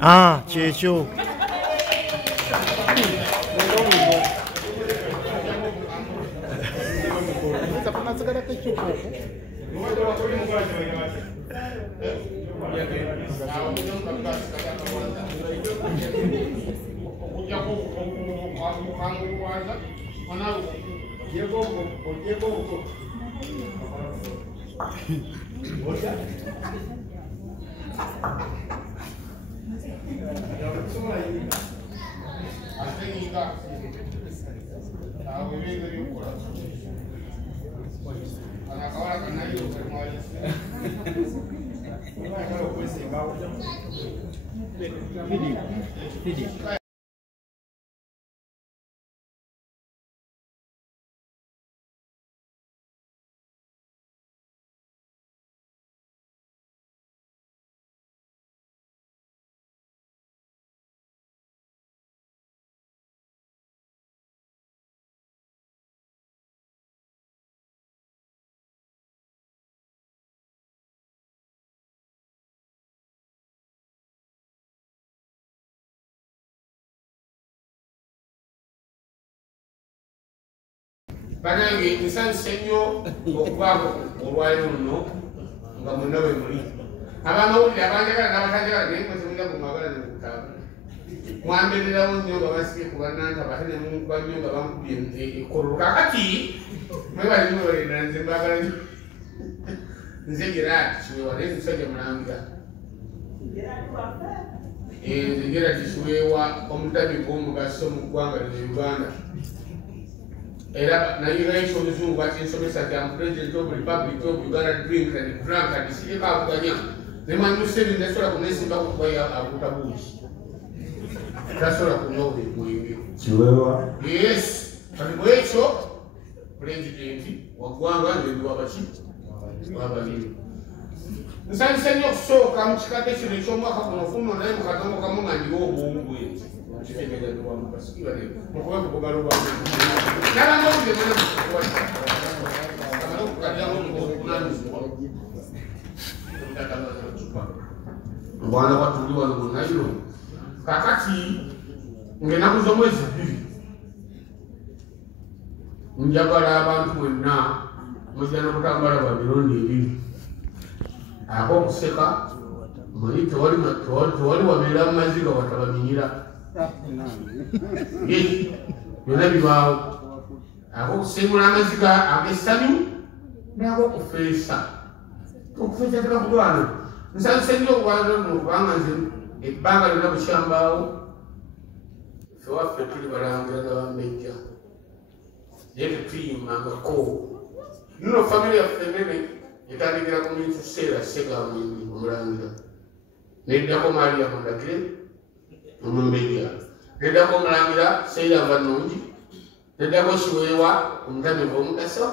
Ah, kyekyo. Banange nsansenyo okubaako olwali luno nga munda bwe muli abamawulire abanjagala n'abatanjagala naye mwezemulira ku mwagala ne mukutaaba mwambeererawo nnyo nga basibye ku bannanta bate ne munkuba nnyo nga bankubye ekkololo kakati mwebalimwebalendera nze mbagala nnyo nze Gerald Kiwewa naye musajja mulangira nze Gerald Kiwewa omutabi gw'omugaso mu ggwanga lino Uganda. Era nayiga ekyobuzibu bwati nsomesa nti am president of Republic of Uganda drink and drunk and sirika akuganya nemanyi Museveni tasobola kunesimba kukubayo abuuta buuki tasobola kunywa omwenge Kiwewa yes kati bwekyo pulezidenti wa ggwanga nzendi wabaki wabalimi nsanyusa nnyo okusooka mu kikadde kino eky'omwaka guno ofuna naye mu katongo kamu nga ndiwo obwongu bwenti Bwana watu wali wanayo kakati ngenaku z'omwezi 2 njagala abantu mwenna mujja n'okutambala ba mirundi 2 akokuseka muli tewali wabeera mu maziga watabaminyira byonna bibaawo akokusemula amaziga ag'essanyu n'ag'okufeesa okufeesa tekakulwana nsanyusa nnyo okubanga luno kubanga nze ebbanga lyonna bukyambaawo ffe waffe tuli balangira n'abambejja naye tetuyimbangako nno famire yaffe enene etandikira ku muntu Seera Segamwimbi omulangira neddako Maria Mondagire omumbeja neddako omulangira Seera Vanungi neddako Kiwewa omutamivu omugaso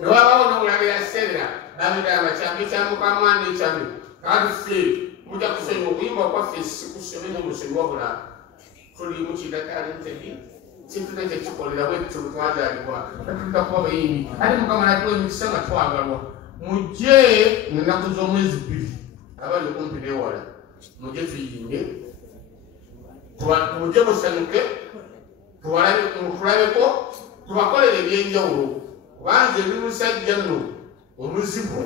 newabaawo n'omulangira Seera babira abakyambi kyamukamaani ekyambi kati ffe mujja kusonyiwa okuyimba kwaffe si kusomenya omusomi wabula tuli mukidatalentedi kituna kyekikolera bwetyo twazaalibwa tatulita kuba bayimbi ate Mukama natuwa emikisa nga twagalwa mujje mu nnaku z'omwezi 2 abali okumpi n'ewala mujje tuyimbe mujje musanyuke tulabeko tubakolere ebyenjawulo kubanze ndi musajja nno omuzibu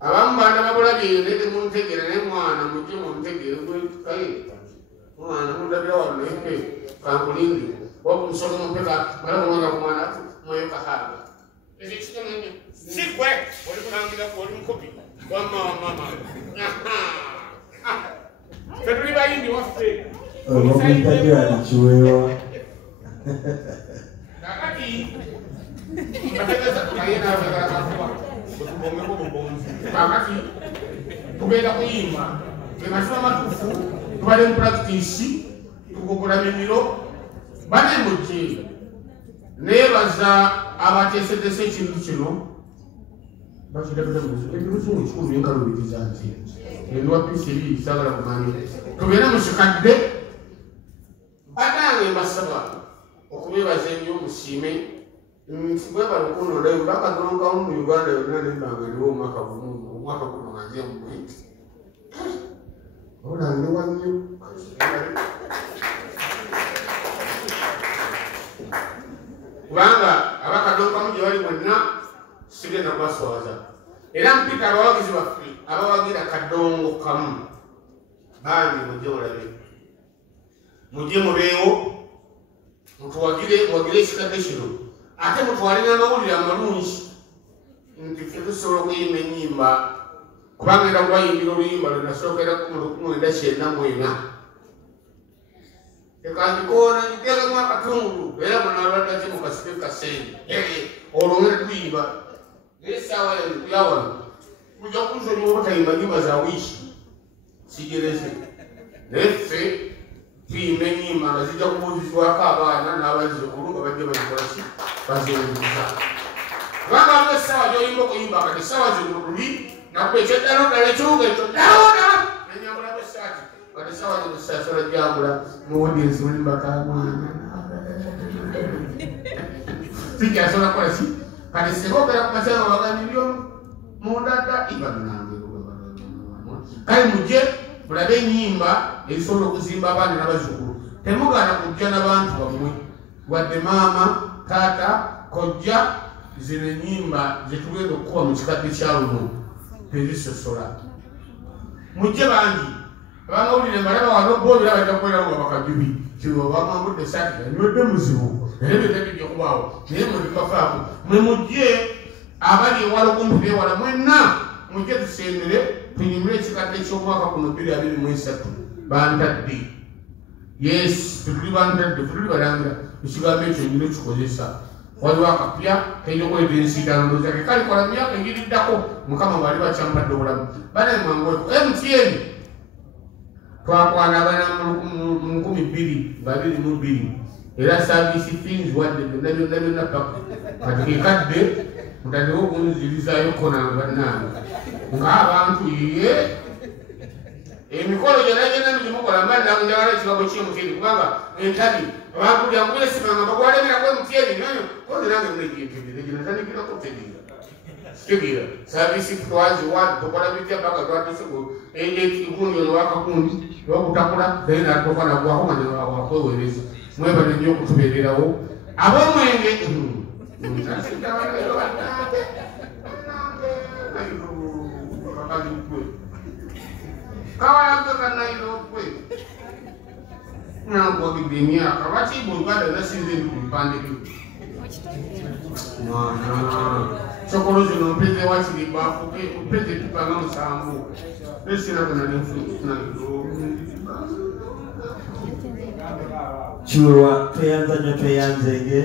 abamu baana babulabyeyo naye temuntegere naye mwana mujje muntegere kaye mwana mundabira wano naye kankulindi wakumusoma mumpeka mala kumwanga kumwana mwoyo kahaba ekyo kitemanya sikwe oli kulangira oli mukopi wamama fetuli bayindi waffe Omuyimbi Kiwewa kakati bategeza tukayena abagala kakuba otubongeko bubonzi kakati tugenda kuyimba emasiba matuufu tubale mu practice tugogola mimiro bane mujje neebaza abateeseteese ekintu kino bakirabiraebiruzungu kikulu yenkalubiriza nti endiwa pisi ebiri sagala kumanya tubeere mu kikadde banange mbasaba okubeebaza ennyo musiime nti bwebala okunondayo bakatulongamu mu Uganda yonna nembanga ndiwo omwaka guno nga nze mumwenti olange kubanga abakadongo kamu gye bali bonna sigenda kubaswaza era mpita abawagizi baffe abawagira kadongo kamu bangi mujje mulabe mujje mubeewo mutuwagire ekikadde kino ate mutwale n'amawulire amalungi nti ffe tusobola okuyimba ennyimba kubanga era kubayimbira oluyimba lwenasookera 1994 ekandikoona niteekamu akatungulu era munalwadaki mukasibe kasente olwo ngene tuyimba esaawa yawano kujja kunsonyiwa obutayimba nnyimba za wiiki sigereze naye ffe tuyimba ennyimba nga zijja kubuuzizwako abaana n'abazzukulu nga bajja bazikolaki bazenguza kubanga waliwo essaawa gyoyimba okuyimba kati essaawa zirulubi nakuba ekyoddala ddala ekiwuga ekyo ddawoda nenyambulako essaati kati essaawa zino sasala jambula muwodiensi mulimbakagwana sikyasobola kukola ki kati singa ogera ku masanga baganiryo mundadda ibanange kale mujje mulabe ennyimba ezisobola okuzimba abaana n'abazzukulu temugaana kujja n'abantu bammwe wadde maama taata kojja zino ennyimba zetugenda okukuba mu kikadde kya luno tezisosola mujje bangi abamawulire mbalaba wano boolera bajja kukolerawo nga bakajubi kiwa bamwambudde esaati anywedde muzibu naye byetebijja okubaawo naye mwebikafaako mwe mujje abali ewala okumpi beewala mwenna mujje tusembere tunyumire ekikadde ky'omwaka 2023 bantadde yes tetuli bantadde tetuli balangira ekigambo ekyo nyina ekikozesa waliwo akapya kenyokweta ensiitano ndozake kale kola myaka egiriddako mukama baali bakyampadde obulamu banaye mwangoeko mtn twakwana abana mu 2022 era service things wadde byonna paka kati kekadde mutandika okunzirizayo konanga bannange ng'abantu ye emikolo gyonna migimukola mbannange njagala ekigambo ky'emuteni kubanga entabi abantu byangubeesimanga bagwalemerako emuteni nayo koze nange munegintegere ginatandikirako tegeera kitegeera service twaziwa tukola bitya paka twateseko gundi ono wakagundi wakutakula naye natoka nagwako nga wakwewereza mwebale nnyo okutubeererawo ab'omwenge kawalange kanairokwe nakwagidde emyaka lwaki bweganda nasinze ndi ku bipande byo mwana sokolo zino mpeze wakiri bafuke mpeze tupanga musanvu Kiwewa tweyanza nnyo tweyanzenge